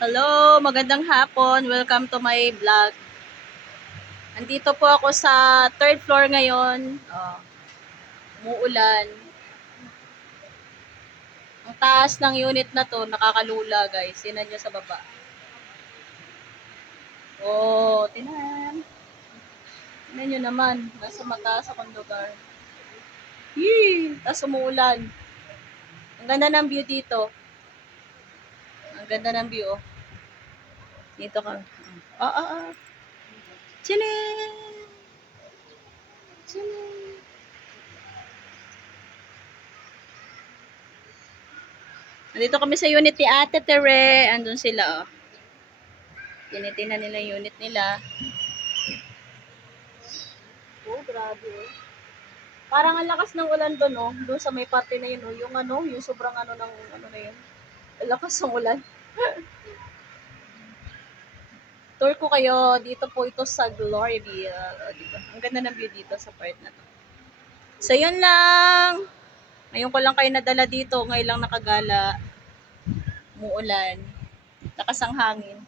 Hello, magandang hapon. Welcome to my vlog. Andito po ako sa third floor ngayon. Umuulan. Ang taas ng unit na to, nakakalula guys. Tinan nyo sa baba. Oh, tinan. Tinan nyo naman. Nasa mataas akong lugar. Yee! Tapos umuulan. Ang ganda ng view dito. Ang ganda ng view. Oh. Dito ka. Ah. Chilling! Chilling! Nandito kami sa unit ni Ate Tere. Andun sila, oh. Tinitingnan nila yung unit nila. Oh, grabe, oh. Parang ang lakas ng ulan doon, oh. Doon sa may parte na yun, oh. Yung sobrang ng na yun. Ang lakas ng ulan. Tour ko kayo. Dito po ito sa Gloryville. Dito. Ang ganda ng view dito sa part na to. So, yun lang. Ngayon ko lang kayo nadala dito. Ngayon lang nakagala. Umuulan. Lakas ang hangin.